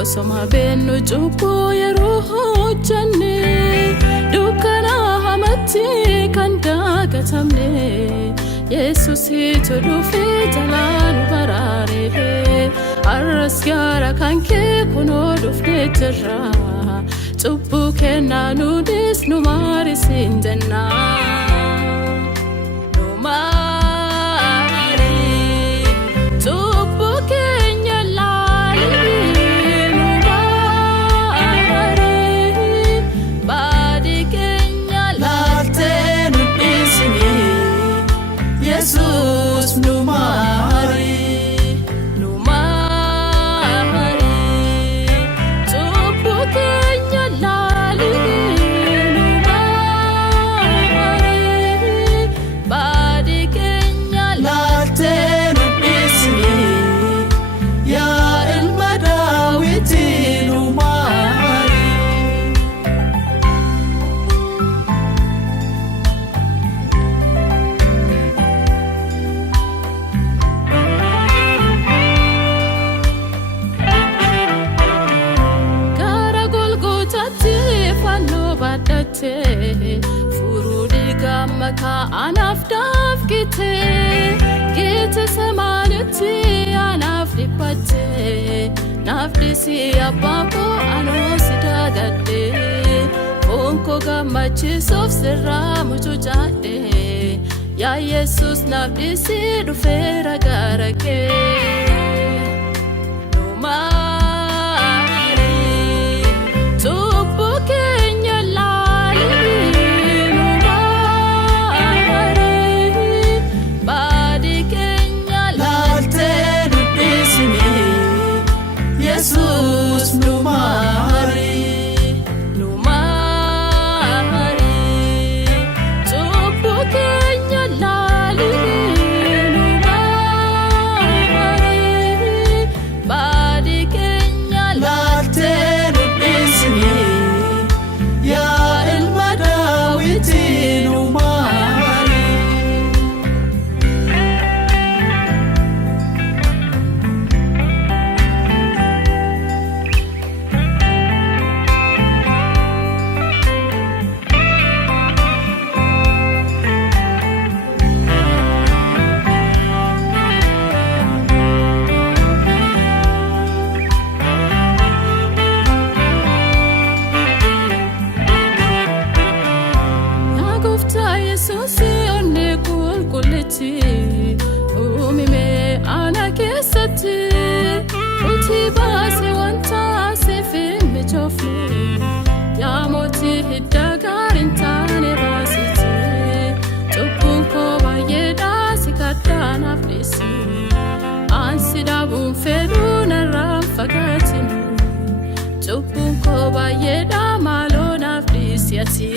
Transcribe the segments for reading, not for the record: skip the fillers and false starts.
Osoma benu cupu yeroho janne dukana hamati kanda gatamne Yesus itu dufi jalan barare arras gara kanke kuno dufne terra cupu kena nudis numari sinjana Jesus numari tupu kenya lali numari badi kenya lalte nubisni ya ilma dawiti numari Furudi gamaka anafdaf kite Gite semaniti anafdipate Nafdisi abako anosidagade Onko gamachi sof sirra mujujade Ya Jesus nafdisi dufera garake Jesus numari tupu kenya lali numari badi kenya lalte nubisni ya ilma dawiti numari Umime ana kesati uti basi wanta sefi michofu ya moti hidagarin tane basiti tupunko bayeda sikatana flisi ansida bun fedu na rafagatin tupunko bayeda malona flisi ati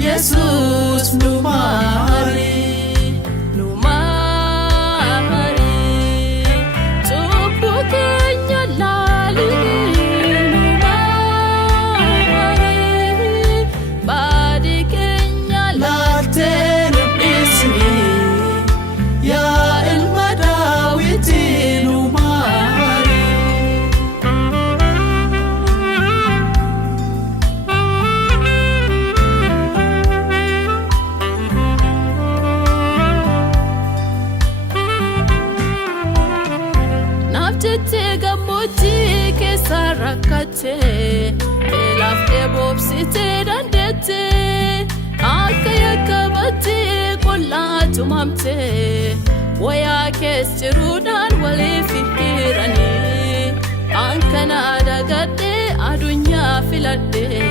Jesus numari tupu kenya lali numari badi kenya lalte nubisni ya ilma dawiti numari Tega moji ke sarakate elafte bobsite dandete akaya kabate kola tumamte wayaa kees jiruudhaan waliif hihiranii ankana dagadhee adunyaa filadhee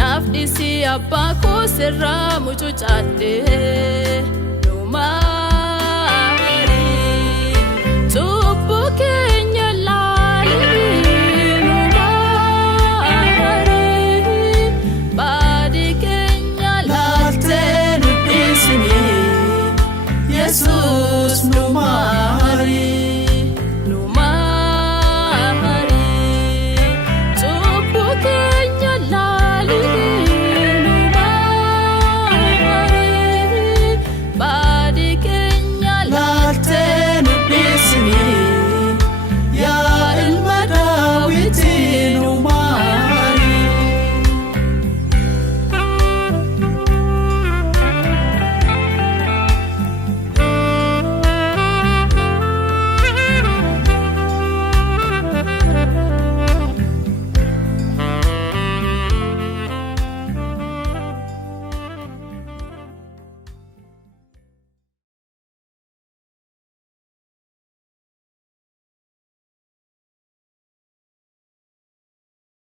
naaf dhisii abbaa koo sirraa mucucaadhee